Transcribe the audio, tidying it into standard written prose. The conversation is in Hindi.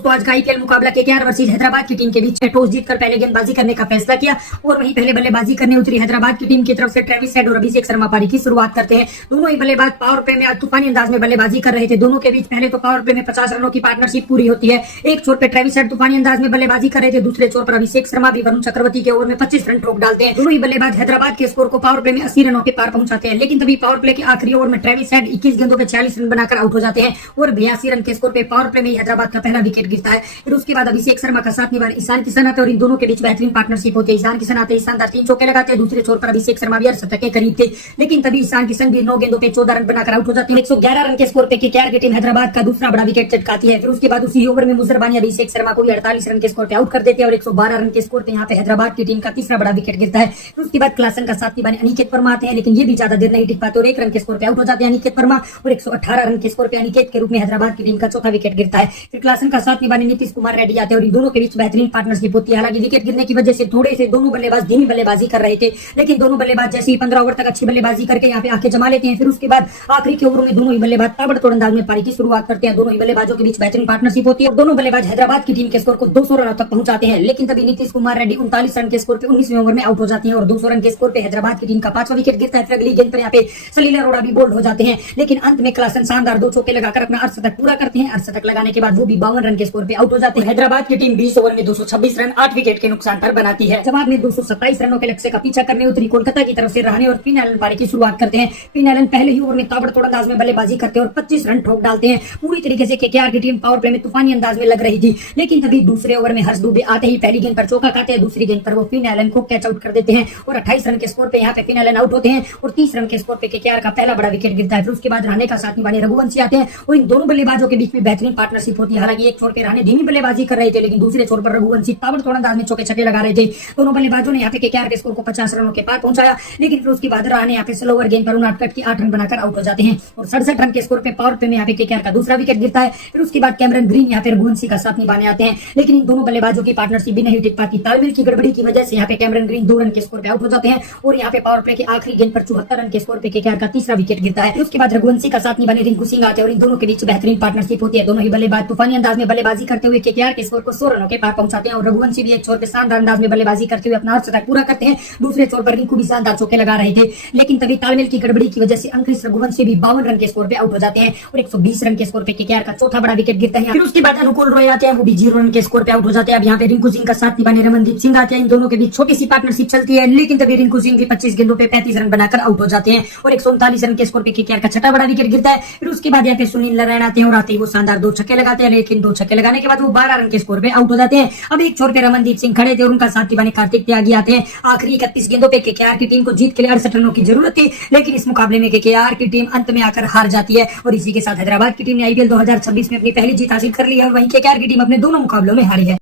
दोस्तों आज का आईपीएल मुकाबला केकेआर वर्सेस हैदराबाद की टीम के बीच टॉस जीतकर पहले गेंदबाजी करने का फैसला किया और वहीं पहले बल्लेबाजी करने उतरी हैदराबाद की टीम की तरफ से ट्रेविस हेड और अभिषेक शर्मा पारी की शुरुआत करते हैं। दोनों ही बल्लेबाज पावर प्ले में आज तूफानी अंदाज में बल्लेबाजी कर रहे थे। दोनों के बीच पहले तो पावर प्ले में 50 रनों की पार्टनरशिप पूरी होती है। एक छोर पर ट्रेविस हेड तूफानी अंदाज में बल्लेबाजी कर रहे थे, दूसरे छोर पर अभिषेक शर्मा भी वरुण चक्रवर्ती के ओवर में 25 रन ठोक डालते हैं। दोनों ही बल्लेबाज हैदराबाद के स्कोर को पावर प्ले में 80 रनों के पार पहुंचाते हैं, लेकिन तभी पावर प्ले के आखिरी ओवर में ट्रेविस हेड 21 गेंदों पे 46 रन बनाकर आउट हो जाते हैं और 82 रन के स्कोर पे पावर प्ले में हैदराबाद का पहला विकेट गिरता है। फिर उसके बाद अभिषेक शर्मा का साथ निभाने ईशान किशन आते और इन दोनों के बीच बेहतरीन पार्टनरशिप होती है। ईशान किशन आते शानदार 3 चौके लगाते हैं, दूसरे छोर पर अभिषेक शर्मा भी 68 के करीब थे, लेकिन तभी ईशान किशन भी 9 गेंदों पे 14 रन बनाकर आउट हो जाते हैं। 111 रन के स्कोर पे केकेआर की टीम हैदराबाद का दूसरा बड़ा विकेट चटकाती है। फिर उसके बाद उसी ओवर में मुजरबानी अभिषेक शर्मा को 48 रन के स्कोर पे आउट कर देते हैं और 112 रन के स्कोर पे यहाँ पे हैदराबाद की टीम का तीसरा बड़ा विकेट गिरता है। फिर उसके बाद क्लासन का साथ निभाने अनिकेत वर्मा आते हैं, लेकिन ये भी ज्यादा देर नहीं टिक पाते और 1 रन के स्कोर पे आउट हो जाते हैं अनिकेत वर्मा और 118 रन के स्कोर पे अनिकेत के रूप में हैदराबाद की टीम का चौथा विकेट गिरता है। फिर क्लासन का साथ निभाने नीतीश कुमार रेड्डी आते हैं और इन दोनों के बीच बेहतरीन पार्टनरशिप होती है। हालांकि विकेट गिरने की वजह से थोड़े से दोनों बल्लेबाज धीमी बल्लेबाजी कर रहे थे, लेकिन दोनों बल्लेबाज जैसे ही 15 ओवर तक अच्छी बल्लेबाजी करके यहाँ पे आके जमा लेते हैं। फिर उसके बाद आखिरी के ओवरों में दोनों ही बल्लेबाज ताबड़तोड़ अंदाज में पारी की शुरुआत करते हैं। दोनों ही बल्लेबाजों के बीच बेहतरीन पार्टनरशिप होती है और दोनों बल्लेबाज हैदराबाद की टीम के स्कोर को 200 रनों तक पहुंचाते हैं, लेकिन तभी नीतीश कुमार रेड्डी 39 रन के स्कोर पे 19वें ओवर में आउट हो जाते हैं और 200 रन के स्कोर पे हैदराबाद की टीम का 5वां विकेट गिरता है। फिर अगली गेंद पर यहाँ पे सलील अरोड़ा भी बोल्ड हो जाते हैं, लेकिन अंत में क्लासन शानदार 2 चौके लगाकर अपना अर्धशतक पूरा करते हैं। अर्धशतक लगाने के बाद वो भी 52 रन के स्कोर पे आउट हो जाते हैं। हैदराबाद की टीम 20 ओवर में 226 रन 8 विकेट के नुकसान पर बनाती है। जवाब में 227 रनों के लक्ष्य का पीछा करने उतरी कोलकाता की तरफ से रहाणे और फिन एलन पारी की शुरुआत करते हैं। फिन एलन पहले ही ओवर में ताबड़तोड़ अंदाज में बल्लेबाजी करते हैं और 25 रन ठोक डालते हैं। पूरी तरीके से केकेआर की टीम पावर प्ले में तूफानी अंदाज में लग रही थी, लेकिन तभी दूसरे ओवर में हर्ष दुबे आते ही पहली गेंद पर चौका खाते हैं, दूसरी गेंद पर वो फिन एलन को कैच आउट कर देते हैं और 28 रन के स्कोर पे यहाँ पे फिन एलन आउट होते हैं और 30 रन के स्कोर पे केकेआर का पहला बड़ा विकेट गिरता है। फिर उसके बाद रहाणे का साथ निभाने रघुवंशी आते हैं और इन दोनों बल्लेबाजों के बीच में बेहतरीन पार्टनरशिप होती है। हालांकि एक छोर पे रहाणे धीमी बल्लेबाजी कर रहे थे, लेकिन दूसरे छोर पर रघुवंशी ताबड़तोड़ अंदाज में चौके छक्के लगा रहे थे। दोनों बल्लेबाजों ने यहाँ पे केकेआर के स्कोर को 50 रनों के पार पहुंचाया, लेकिन फिर उसके बाद रहाणे यहाँ पे स्लोवर गेंद पर 59 कट की 8 रन बनाकर आउट हो जाते हैं और 67 रन के स्कोर पे पावर प्ले में यहाँ पे केकेआर का दूसरा विकेट गिरता है। फिर उसके बाद कैमरन ग्रीन यहाँ पे रघुवंशी का साथ निभाने आते हैं, लेकिन इन दोनों बल्लेबाजों की पार्टनरशिप भी नहीं टिक पाती। तालमेल की गड़बड़ी की वजह से यहाँ पे कैमरन ग्रीन 2 रन के स्कोर पे आउट हो जाते हैं और यहाँ पे पावर प्ले के आखिरी गेंद पर 74 रन के स्कोर पे केकेआर का तीसरा विकेट गिरता है। उसके बाद रघुवंशी का साथ निभाने रिंकू सिंह आते हैं और इन दोनों के बीच बेहतरीन पार्टनरशिप होती है। दोनों ही बल्लेबाज तूफानी अंदाज में बल्लेबाजी करते हुए केकेआर के स्कोर को 100 रनों के पार पहुंचाते हैं और रघुवंशी भी एक छोर पे शानदार अंदाज में बल्लेबाजी करते हुए अपना अर्धशतक पूरा करते हैं। दूसरे छोर पर रिंकू भी शानदार चौके लगा रहे थे, लेकिन तभी तालमेल की गड़बड़ी की वजह से अंकुरिश रघुवंशी भी 52 रन के स्कोर पे आउट हो जाते हैं और 120 रन के स्कोर पे केकेआर का चौथा बड़ा विकेट गिरता है। फिर उसके बाद अनुकूल रॉय आते हैं, वो भी 0 रन के स्कोर पे आउट हो जाते हैं। अब यहाँ पे रिंकू सिंह का साथ निभाने रमनदीप सिंह आते हैं। इन दोनों के बीच छोटी सी पार्टनरशिप चलती है, लेकिन तभी रिंकू सिंह भी 25 गेंदों पे 35 रन बनाकर आउट हो जाते हैं और 139 रन के स्कोर पे केकेआर का छठा बड़ा विकेट गिरता है। फिर उसके बाद यहाँ पे सुनील नारायण आते हैं और आते ही वो शानदार 2 छक्के लगाते हैं, लेकिन 2 छक्के लगाने के बाद वो 12 रन के स्कोर पे आउट हो जाते हैं। अब एक छोर पे रमनदीप सिंह खड़े थे और उनका साथ निभाने कार्तिक त्यागी आते हैं। आखिरी 31 गेंदों पे केकेआर की टीम को जीत के लिए 68 रनों की जरूरत थी, लेकिन इस मुकाबले में केकेआर की टीम अंत में आकर हार जाती है और इसी के साथ हैदराबाद की टीम ने आईपीएल 2026 में अपनी पहली जीत हासिल कर ली है और वहीं केकेआर की टीम अपने दोनों मुकाबलों में हारी है।